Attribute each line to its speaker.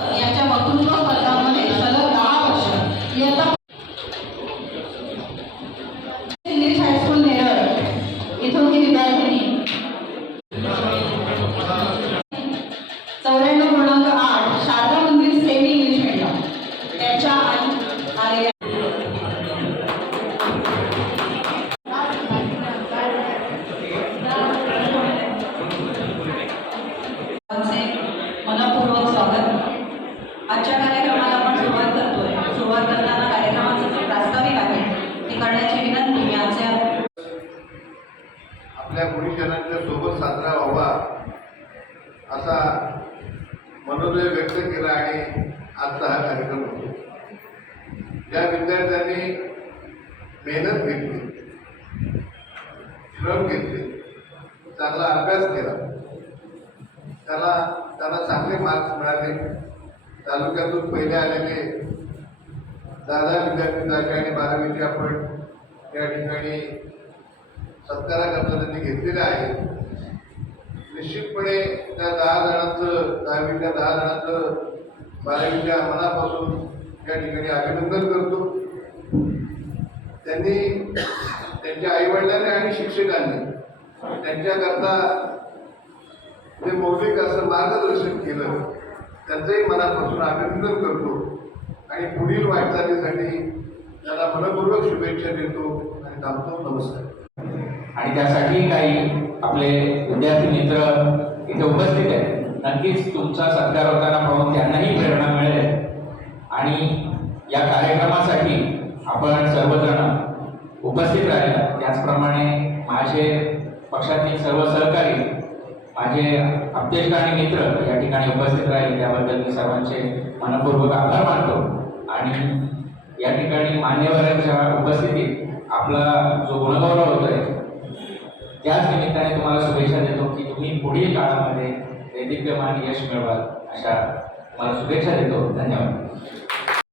Speaker 1: याच्या वक्तृत्व स्पर्धांमध्ये सलग दहा वर्ष. इयत्ता आजच्या कार्यक्रमाला आपण सुरुवात करतोय. सुरुवात करताना कार्यक्रमाचं जे प्रास्ताविक आहे ते करण्याची विनंती मी आमचे
Speaker 2: आपल्या गुरुजनांच्या सोबत साजरा व्हावा असा मनोदय व्यक्त केला आणि आजचा हा कार्यक्रम होतो. ज्या विद्यार्थ्यांनी मेहनत घेतली श्रम घेतले चांगला अभ्यास केला. त्याला त्यांना चांगले मार्क्स मिळाले. तालुक्यातून पहिले आलेले दादा विद्यार्थी जागे आणि बारावीचे आपण या ठिकाणी सत्काराकरता त्यांनी घेतलेलं आहे. निश्चितपणे त्या दहा जणांचं दहावीच्या दहा जणांचं बारावीच्या मनापासून या ठिकाणी अभिनंदन करतो. त्यांनी त्यांच्या आईवडिलांनी आणि शिक्षकांनी त्यांच्याकरता जे मौलिक असं मार्गदर्शन केलं. त्यांचंही मनापासून अभिनंदन करतो. आणि पुढील वाटचालीसाठी त्याला मनपूर्वक शुभेच्छा देतो आणि थांबतो. नमस्कार.
Speaker 3: आणि त्यासाठी काही आपले विद्यार्थी मित्र इथे उपस्थित आहेत. नक्कीच तुमचा सत्कार होताना पाहून त्यांनाही प्रेरणा मिळेल. आणि या कार्यक्रमासाठी आपण सर्वजण उपस्थित राहिला. त्याचप्रमाणे माझे पक्षातील सर्व सहकारी माझे अपदेश आणि मित्र या ठिकाणी उपस्थित राहिले. त्याबद्दल मी सर्वांचे मनपूर्वक आभार मानतो. आणि या ठिकाणी मान्यवरांच्या उपस्थितीत आपला जो गुणगौरव होतोय त्याच निमित्ताने तुम्हाला शुभेच्छा देतो की तुम्ही पुढील काळामध्ये वैदिक्यमान यश मिळवाल अशा तुम्हाला शुभेच्छा देतो. धन्यवाद.